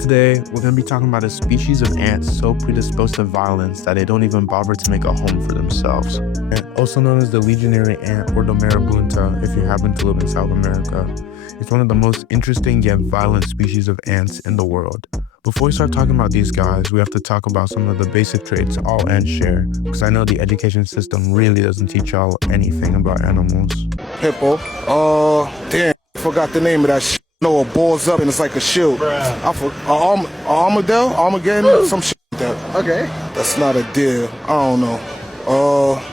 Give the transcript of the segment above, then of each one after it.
Today, we're going to be talking about a species of ants so predisposed to violence that they don't even bother to make a home for themselves. And also known as the legionary ant or the marabunta if you happen to live in South America. It's one of the most interesting yet violent species of ants in the world. Before we start talking about these guys, we have to talk about some of the basic traits all ants share, because I know the education system really doesn't teach y'all anything about animals. Hippo. Damn, forgot the name of that shit. No, it balls up and it's like a shield. Armageddon, some shit like that. Okay. That's not a deer. I don't know.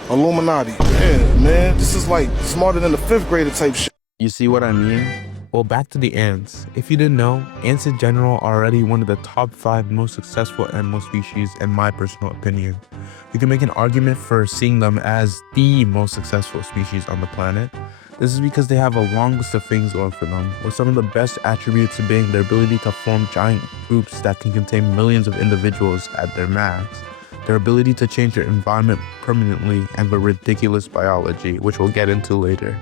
Illuminati. Yeah, man, this is like smarter than the 5th grader type shit. You see what I mean? Well, back to the ants. If you didn't know, ants in general are already one of the top 5 most successful animal species in my personal opinion. You can make an argument for seeing them as the most successful species on the planet. This is because they have a long list of things going for them, with some of the best attributes being their ability to form giant groups that can contain millions of individuals at their max, their ability to change their environment permanently, and the ridiculous biology, which we'll get into later.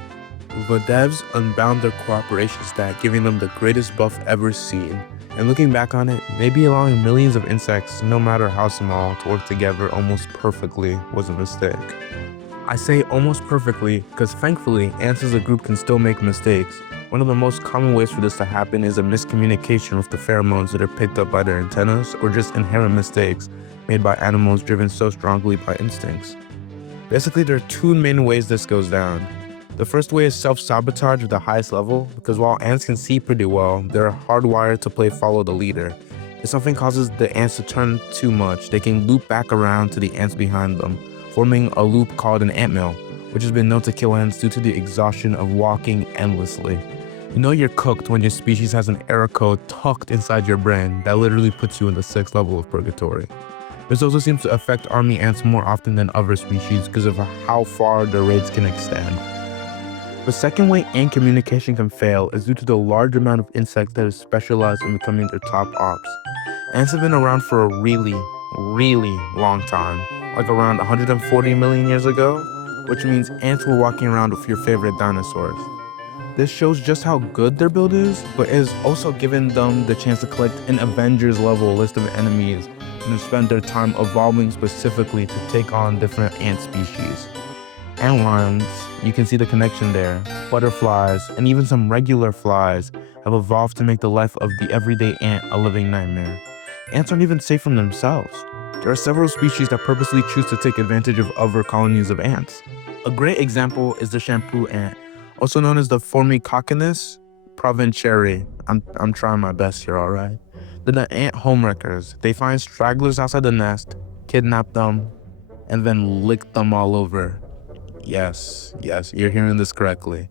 The devs unbound their cooperation stat, giving them the greatest buff ever seen. And looking back on it, maybe allowing millions of insects, no matter how small, to work together almost perfectly was a mistake. I say almost perfectly because thankfully, ants as a group can still make mistakes. One of the most common ways for this to happen is a miscommunication with the pheromones that are picked up by their antennas, or just inherent mistakes made by animals driven so strongly by instincts. Basically, there are 2 main ways this goes down. The first way is self-sabotage at the highest level, because while ants can see pretty well, they're hardwired to play follow the leader. If something causes the ants to turn too much, they can loop back around to the ants behind them, forming a loop called an ant mill, which has been known to kill ants due to the exhaustion of walking endlessly. You know you're cooked when your species has an error code tucked inside your brain that literally puts you in the 6th level of purgatory. This also seems to affect army ants more often than other species because of how far their raids can extend. The second way ant communication can fail is due to the large amount of insects that is specialized in becoming their top ops. Ants have been around for a really long time, like around 140 million years ago, which means ants were walking around with your favorite dinosaurs. This shows just how good their build is, but it has also given them the chance to collect an Avengers level list of enemies and have spent their time evolving specifically to take on different ant species. Antlions, you can see the connection there. Butterflies, and even some regular flies have evolved to make the life of the everyday ant a living nightmare. Ants aren't even safe from themselves. There are several species that purposely choose to take advantage of other colonies of ants. A great example is the shampoo ant, also known as the Formicoconus provincieri. I'm trying my best here, alright? They're the ant homewreckers. They find stragglers outside the nest, kidnap them, and then lick them all over. Yes, you're hearing this correctly.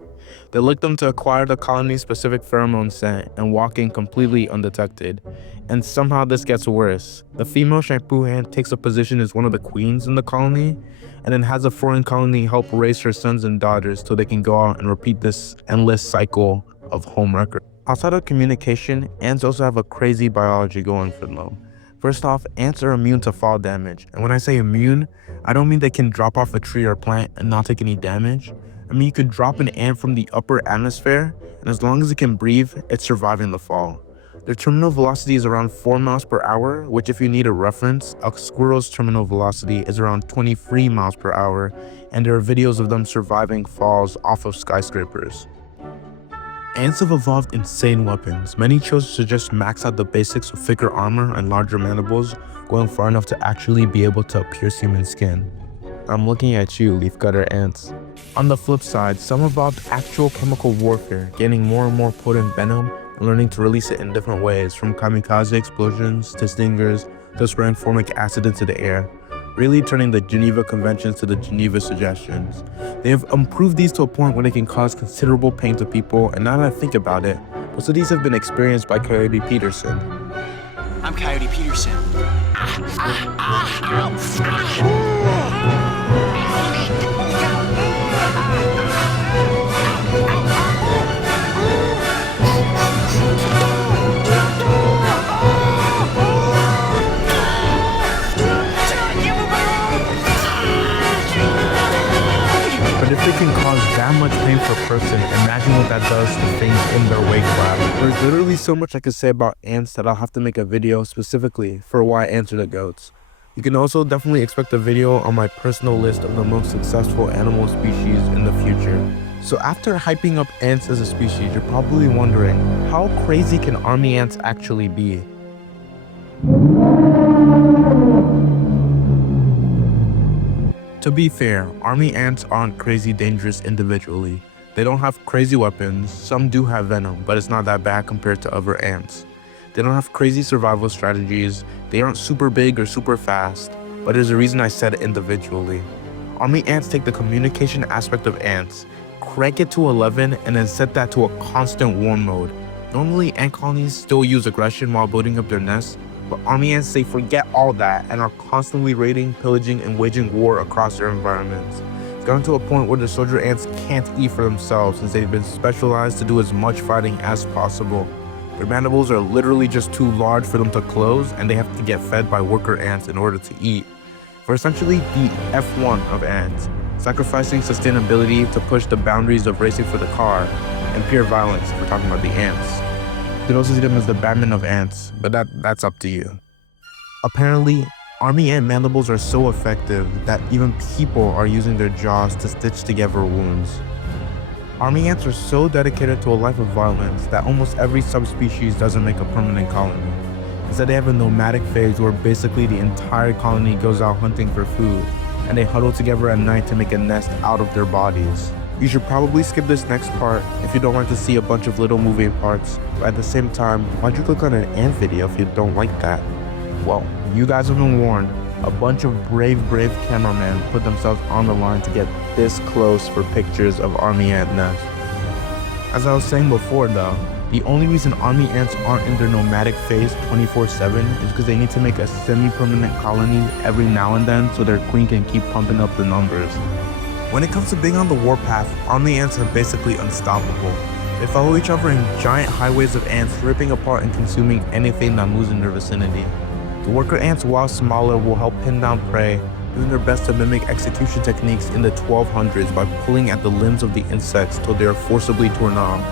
They lick them to acquire the colony's specific pheromone scent and walk in completely undetected. And somehow this gets worse. The female shampoo ant takes a position as one of the queens in the colony, and then has a foreign colony help raise her sons and daughters so they can go out and repeat this endless cycle of homewrecker. Outside of communication, ants also have a crazy biology going for them. First off, ants are immune to fall damage. And when I say immune, I don't mean they can drop off a tree or plant and not take any damage. I mean you could drop an ant from the upper atmosphere, and as long as it can breathe, it's surviving the fall. Their terminal velocity is around 4 miles per hour, which if you need a reference, a squirrel's terminal velocity is around 23 miles per hour, and there are videos of them surviving falls off of skyscrapers. Ants have evolved insane weapons. Many chose to just max out the basics with thicker armor and larger mandibles, going far enough to actually be able to pierce human skin. I'm looking at you, leafcutter ants. On the flip side, some evolved actual chemical warfare, gaining more and more potent venom and learning to release it in different ways, from kamikaze explosions to stingers to spraying formic acid into the air, really turning the Geneva Conventions to the Geneva Suggestions. They have improved these to a point where they can cause considerable pain to people, and now that I think about it, most of these have been experienced by Coyote Peterson. I'm Coyote Peterson. But if they can cause that much pain for a person, imagine what that does to things in their wake lab. There's literally so much I could say about ants that I'll have to make a video specifically for why ants are the GOATs. You can also definitely expect a video on my personal list of the most successful animal species in the future. So after hyping up ants as a species, you're probably wondering, how crazy can army ants actually be? To be fair, army ants aren't crazy dangerous individually. They don't have crazy weapons, some do have venom, but it's not that bad compared to other ants. They don't have crazy survival strategies, they aren't super big or super fast, but there's a reason I said individually. Army ants take the communication aspect of ants, crank it to 11, and then set that to a constant war mode. Normally, ant colonies still use aggression while building up their nests, but army ants, they forget all that and are constantly raiding, pillaging, and waging war across their environments. It's gotten to a point where the soldier ants can't eat for themselves since they've been specialized to do as much fighting as possible. Their mandibles are literally just too large for them to close, and they have to get fed by worker ants in order to eat. We're essentially the F1 of ants, sacrificing sustainability to push the boundaries of racing for the car, and pure violence if we're talking about the ants. You could also see them as the Batman of ants, but that's up to you. Apparently, army ant mandibles are so effective that even people are using their jaws to stitch together wounds. Army ants are so dedicated to a life of violence that almost every subspecies doesn't make a permanent colony. Instead, they have a nomadic phase where basically the entire colony goes out hunting for food, and they huddle together at night to make a nest out of their bodies. You should probably skip this next part if you don't want to see a bunch of little moving parts, but at the same time, why'd you click on an ant video if you don't like that? Well, you guys have been warned. A bunch of brave cameramen put themselves on the line to get this close for pictures of army ant nests. As I was saying before though, the only reason army ants aren't in their nomadic phase 24/7 is because they need to make a semi-permanent colony every now and then so their queen can keep pumping up the numbers. When it comes to being on the warpath, army ants are basically unstoppable. They follow each other in giant highways of ants, ripping apart and consuming anything that moves in their vicinity. The worker ants, while smaller, will help pin down prey, doing their best to mimic execution techniques in the 1200s by pulling at the limbs of the insects till they are forcibly torn off.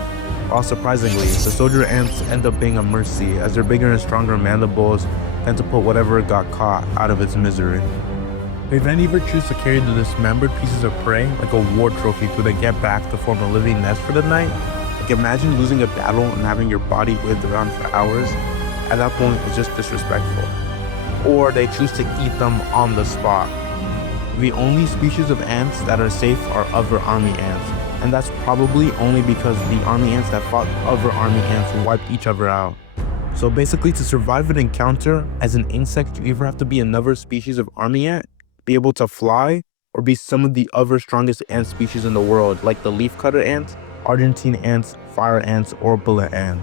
While surprisingly, the soldier ants end up being a mercy, as their bigger and stronger mandibles tend to put whatever got caught out of its misery. They then either choose to carry the dismembered pieces of prey like a war trophy till they get back to form a living nest for the night. Like imagine losing a battle and having your body waved around for hours. At that point, it's just disrespectful. Or they choose to eat them on the spot. The only species of ants that are safe are other army ants, and that's probably only because the army ants that fought other army ants wiped each other out. So basically, to survive an encounter as an insect, you either have to be another species of army ant, be able to fly, or be some of the other strongest ant species in the world, like the leafcutter ant, Argentine ants, fire ants, or bullet ant.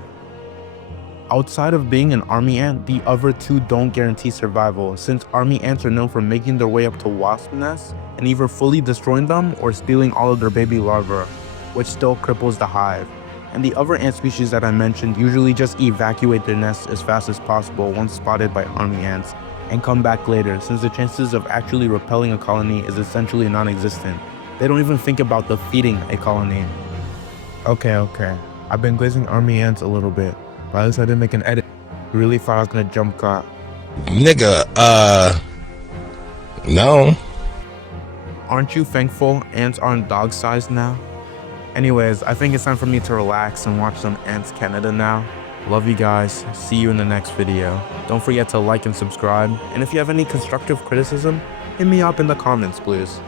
Outside of being an army ant, the other two don't guarantee survival, since army ants are known for making their way up to wasp nests and either fully destroying them or stealing all of their baby larvae, which still cripples the hive. And the other ant species that I mentioned usually just evacuate their nests as fast as possible once spotted by army ants, and come back later, since the chances of actually repelling a colony is essentially non-existent. They don't even think about defeating a colony. Okay, I've been glazing army ants a little bit. But at least I didn't make an edit. I really thought I was gonna jump cut. Nigga, no. Aren't you thankful ants aren't dog-sized now? Anyways, I think it's time for me to relax and watch some Ants Canada now. Love you guys. See you in the next video. Don't forget to like and subscribe. And if you have any constructive criticism, hit me up in the comments, please.